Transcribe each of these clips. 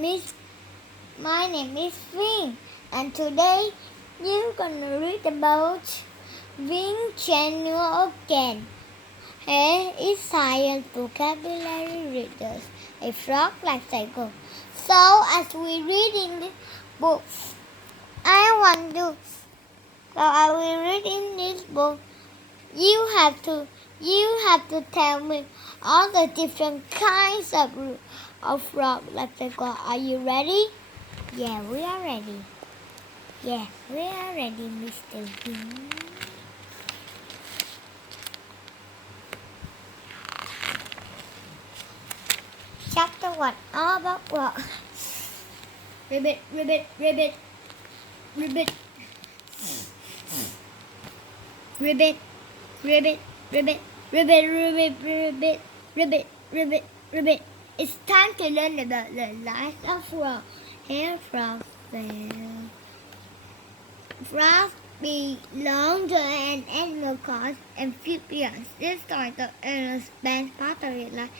name is Wing, and today you're gonna read about Wing Channel again. Here is science vocabulary readers, a frog life cycle. So as we read in this book, you have to tell me all the different kinds of frog life cycle. Are you ready? Yeah, we are ready. Yeah, we are ready, Mr. Wing. Chapter 1, all about what? Ribbit, ribbit, ribbit, ribbit. Ribbit, ribbit, ribbit, ribbit, ribbit, ribbit, ribbit, ribbit, ribbit. It's time to learn about the life of frog. Here frogs fail. Frogs belong to an animal called amphibians. This sort of animal spends part of its life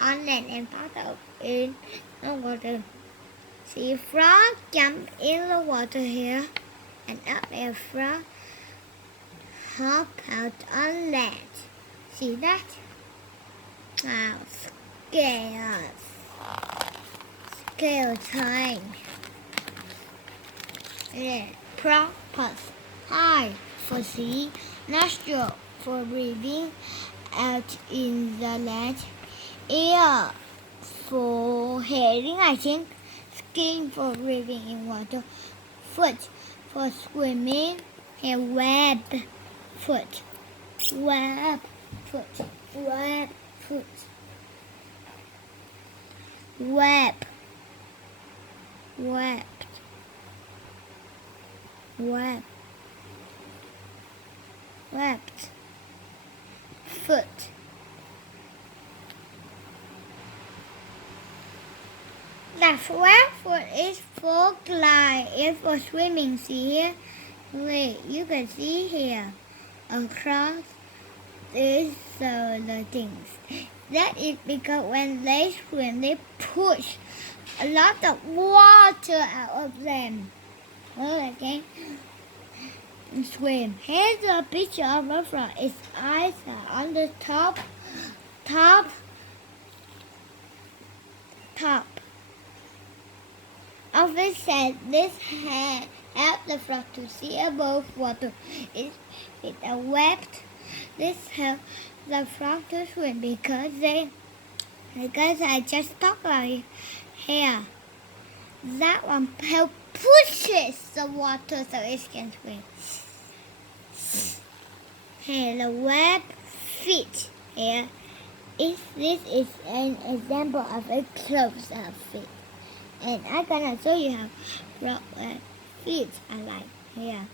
on land and part of it in water. See, frog jump in the water here, and up a frog hop out on land. See that? Wow, scale time. Yeah, propus, eye for see, nostril for breathing out in the land, ear for hearing, I think, skin for breathing in water, foot for swimming, and web foot, web foot, web foot, web, web, web, webbed foot. The web foot is for glide, it's for swimming. See here? Wait, you can see here across these the things. That is because when they swim, they push a lot of water out of them. Okay, swim. Here's a picture of a frog. Its eyes are on the top of its head. This helps the frog to see above water. It's a webbed. This helps the frog to swim because I just talked about it here. That one pushes the water so it can swim. Here, the web feet. Here, this is an example of a close-up feet. And I'm gonna show you how frog feet are like here.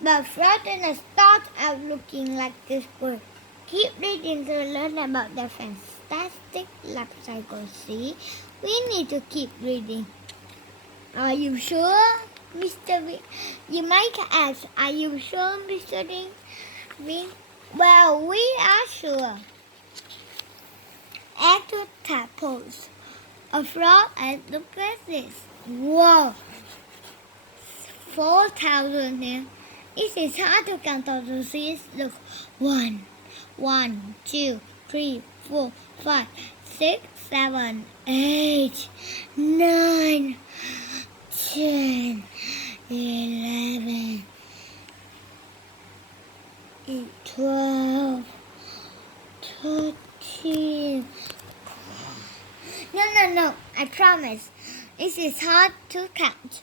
But frog didn't start out looking like this bird. Keep reading to learn about the fantastic life cycle. See, we need to keep reading. Are you sure, Mr. Wing? You might ask, are you sure, Mr. Wing? Well, we are sure. Add to tadpoles. A frog, and look at this. Whoa! 4,000 here. It is hard to count all the seeds. Look. 1, 2, 3, 4, 5, 6, 7, 8, 9, 10, 11, 12, 13. No, I promise. It is hard to count.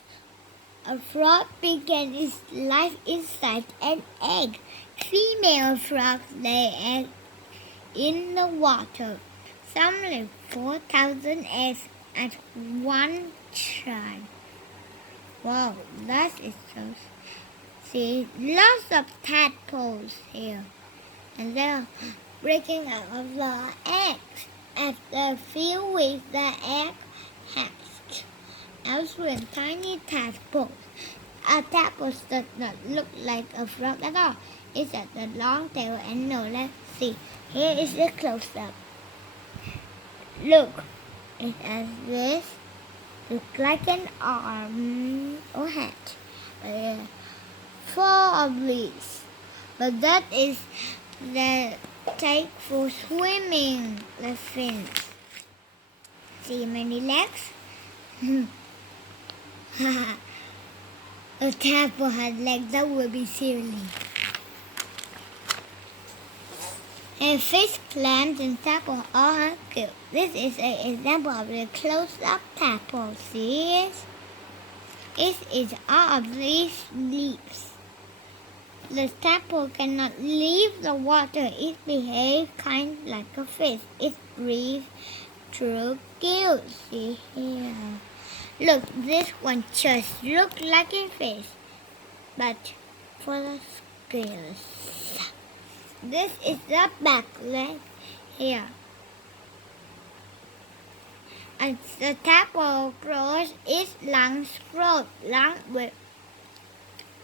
A frog began its life inside an egg. Female frogs lay eggs in the water. Some lay 4,000 eggs at one time. Wow, that is so. See, lots of tadpoles here. And they're breaking out of the eggs. After a few weeks, the egg hatched. Elsewhere, tiny tadpoles. A tadpole does not look like a frog at all. It has a long tail and no legs. See, here is a close-up. Look, it has this look like an arm or hat. Four of these. But that is the type for swimming. The fins. See many legs? A tadpole has legs, that would be silly. And fish, clams, and tadpole all have gills. This is an example of the close-up tadpole. See it? It is all of these leaves. The tadpole cannot leave the water. It behaves kind of like a fish. It breathes through gills. See here. Look, this one just looks like a fish, but full of gills. This is the back leg here. And the tadpole grows its lungs growth, lung with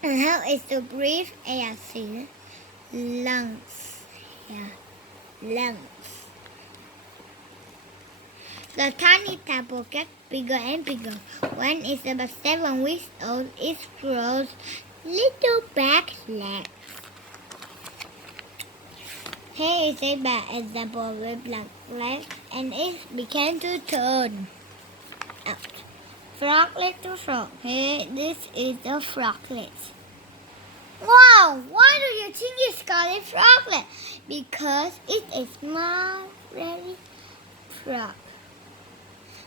and how is to breathe air. See, lungs here, lungs. The tiny tadpole gets bigger and bigger. When it's about 7 weeks old, it grows little back legs. Here is a bad example with black legs, and it began to turn out. Froglet to frog. Here, this is the froglet. Wow! Why do you think it's called a froglet? Because it's a small, really frog.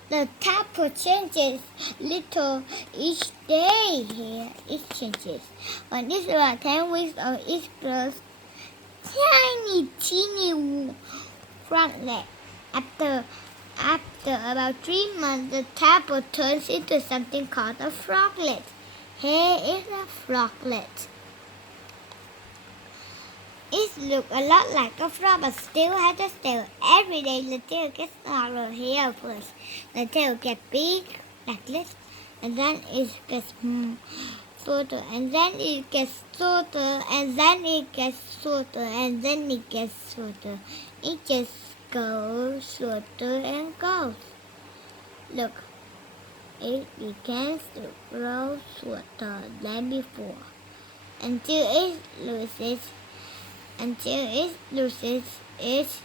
The tadpole changes little each day here. It changes. When it's about 10 weeks old, it grows tiny, teeny froglet. After about 3 months, the tadpole turns into something called a froglet. Here is a froglet. It looks a lot like a frog, but still has a tail. Every day the tail gets smaller here first. The tail gets big, like this, and then it gets shorter, and then it gets shorter, and then it gets shorter, and then it gets shorter. It just goes shorter and goes. Look, it begins to grow shorter than before until it loses its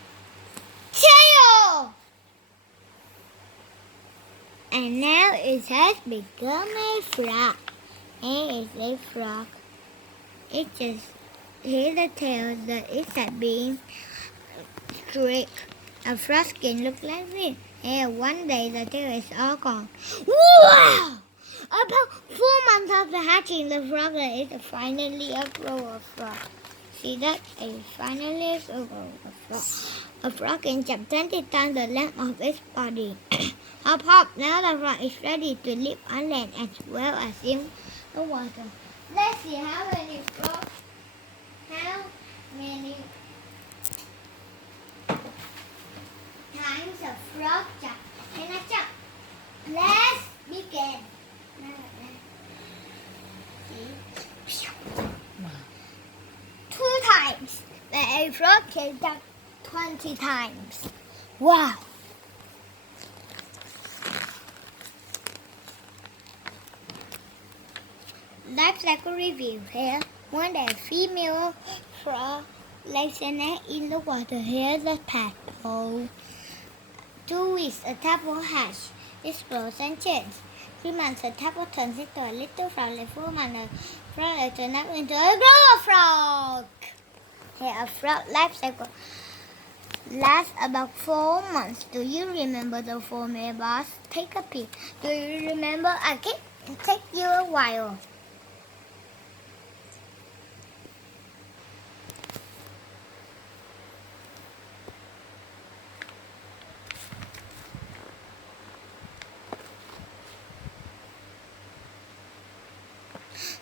tail. And now it has become a frog. Here is a frog. It just here's the tail that it had been straight. A frog skin looks like this. Here one day the tail is all gone. Wow! About 4 months after hatching, the frog is finally a grown frog. See that? It finally is a grown frog. A frog can jump 20 times the length of its body. Hop, hop! Now the frog is ready to live on land as well as in the water. Let's see how many times a frog jump. Can I jump? Let's begin. See? 2 times. But a frog can jump 20 times. Wow! Life cycle review here. One day, female frog lays an egg in the water. Here's the tadpole. 2 weeks, a tadpole hatch. It grows and changes. 3 months, a tadpole turns into a little frog. 4 months, a frog turns up into a grown frog. Here, a frog life cycle lasts about 4 months. Do you remember the 4 members? Take a peek. Do you remember? Okay, it takes you a while.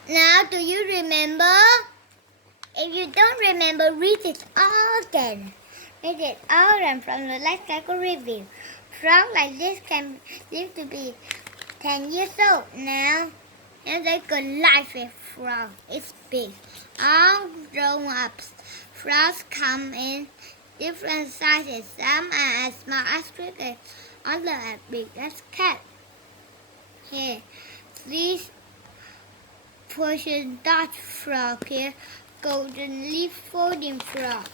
Now, do you remember? If you don't remember, read it all again. Read it all again from the life cycle review. Frogs like this can live to be 10 years old now. And they could live with frog. It's big. All grown ups. Frogs come in different sizes. Some are as small as crickets, others as big as cats. Here, this Persian dot frog here, golden leaf folding frog.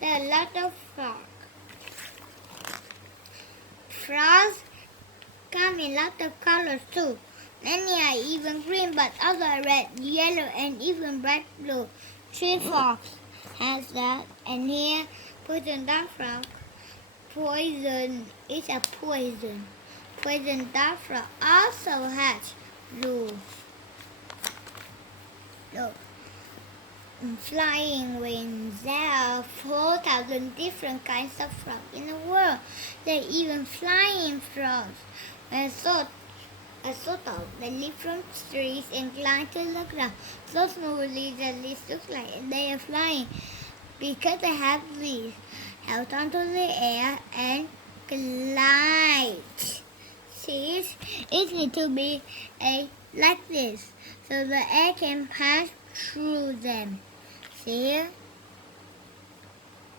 There are a lot of frogs. Frogs come in lots of colors too. Many are even green, but others are red, yellow, and even bright blue. Tree frogs has that, and here poison dart frog. Poison is a poison. Poison dart frog also has blue. Look. Flying wings. There are 4,000 different kinds of frogs in the world. There are even flying frogs. When so tall, they leap from trees and climb to the ground. So smoothly the leaves look like they are flying because they have leaves held onto the air and glide. See, it needs to be like this so the air can pass through them. See here?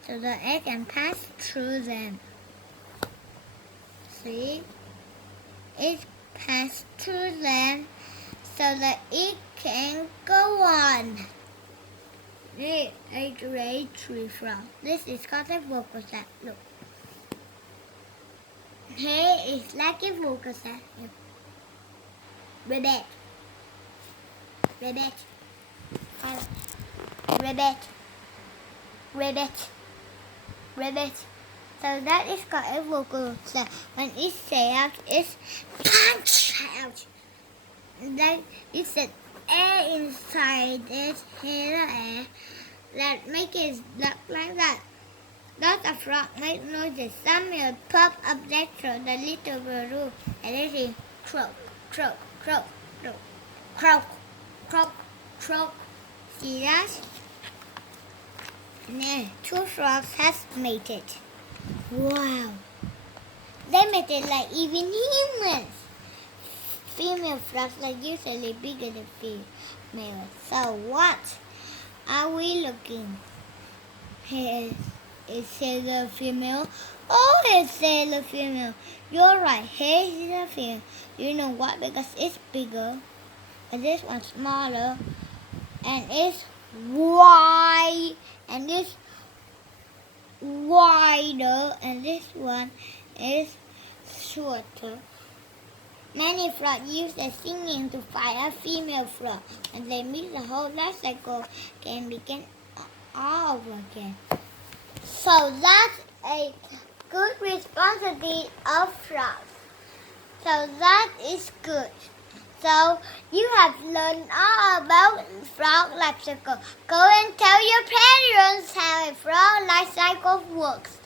So the air can pass through them. See? It passed through them so that it can go on. This is a great tree frog. This is called a vocosat. Look. Here is like a vocosat. Rabbit. Rabbit. Rabbit. Rabbit. Rabbit. So that is called a vocal sound. When it says out, it's punch out. That is the air inside it, here the air, that make it look like that. Lots of frog make noises. Some will pop up their throat, the little balloon, and they say croak, croak, croak, croak, croak, croak, croak. See that? Now, two frogs has mated. Wow! They mated like even humans. Female frogs are usually bigger than females. So what are we looking? Here is the female. Oh, it's the female. You're right. Here is the female. You know what? Because it's bigger, and this one's smaller, and it's wide, and this wider, and this one is shorter. Many frogs use their singing to find a female frog, and they meet the whole life cycle can begin all over again. So that's a good responsibility of frogs. So that is good. So you have learned all about frog life cycle. Go and tell your parents how a frog life cycle works.